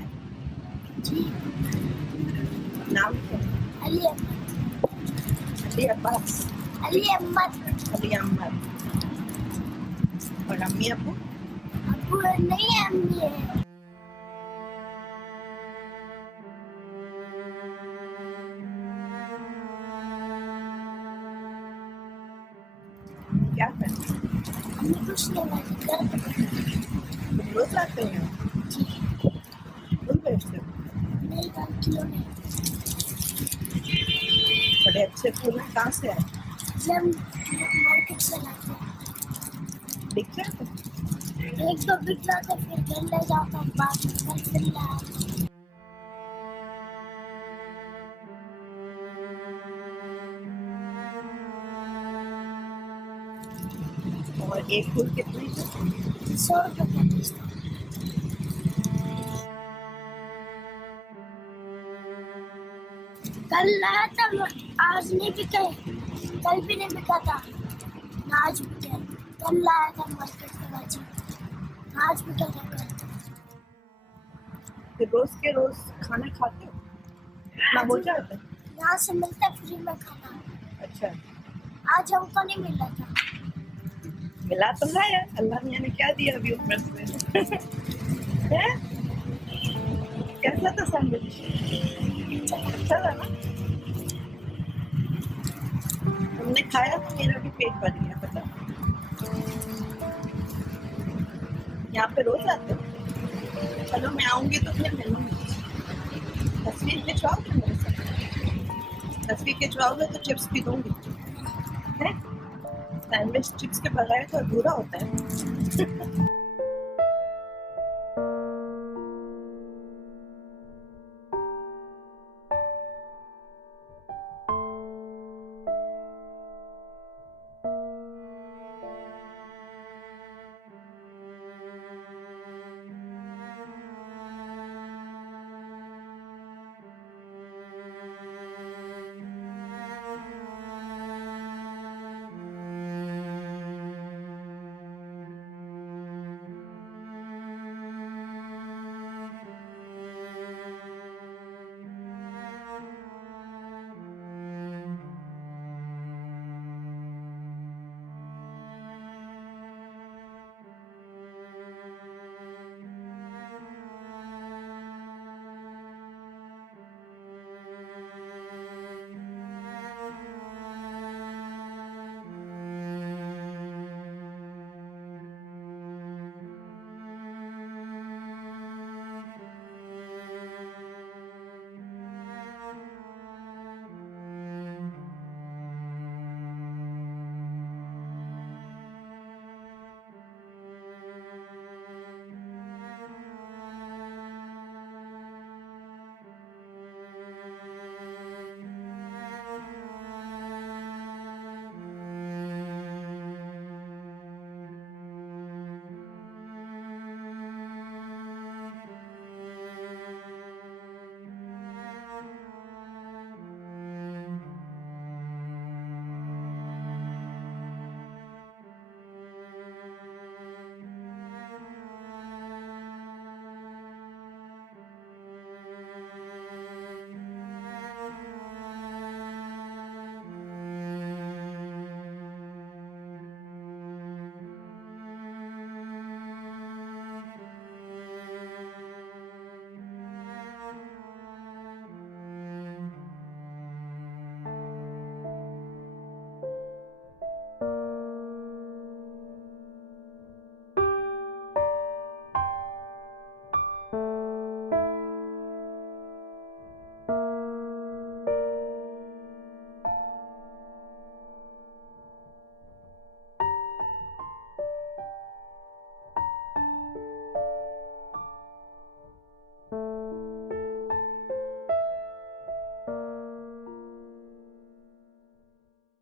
है? जी। नाम क्या है? अली अहमद। अली अब्बास, अली अहमद। अली अहमद। और अम्मी अब्बू? अब्बू नहीं है, अम्मी है। क्या करते हैं? अम्मी कुछ नहीं करती, घर पे। तुम रोज आते हो? जी। फूल बेचते हो? नहीं किलो नहीं। बड़े अच्छे फूल हैं, कहाँ से आए? जब मार्केट से लाते हैं, दिख रहे थे? एक तो बिक जाते फिर घर ले जाता, बाद में कल फिर लाया। और एक फूल कितने का? 100 रुपये का बेचता। कल लाया था, आज नहीं बिका, कल भी नहीं बिका था, आज बिका। कल लाया था मार्केट से भाजी, आज बिका था कल। फिर रोज के रोज खाना खाते हो? इतना हो जाता है? यहाँ से मिलता है फ्री में खाना। अच्छा, आज हमको नहीं मिला था। मिला तो है यार, अल्लाह मियाँ ने क्या दिया अभी ऊपर से? हैं? कैसा था सैंडविच? अच्छा था ना? तुमने खाया तो मेरा भी पेट भर गया, पता। यहाँ पे रोज आते हो? चलो मैं आऊंगी तो फिर मिलूंगी। तस्वीर खिंचवाओगे मेरे साथ? तस्वीर खिंचवाओगे तो चिप्स भी दूंगी। हैं? सैंडविच चिप्स के बगैर तो अधूरा होता है।